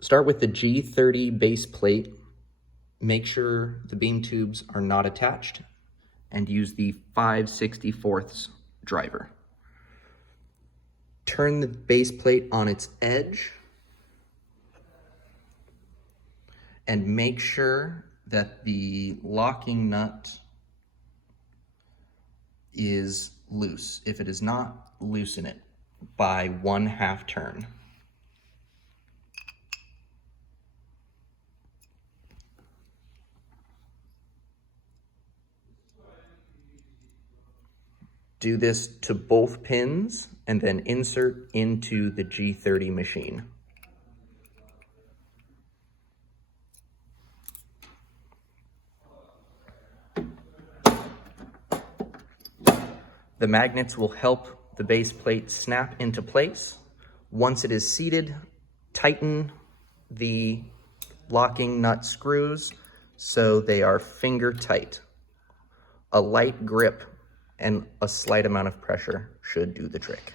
Start with the G30 base plate. Make sure the beam tubes are not attached and use the 5/64 driver. Turn the base plate on its edge and make sure that the locking nut is loose. If it is not, loosen it by 1/2 turn. Do this to both pins and then insert into the G30 machine. The magnets will help the base plate snap into place. Once it is seated, tighten the locking nut screws so they are finger tight. A light grip and a slight amount of pressure should do the trick.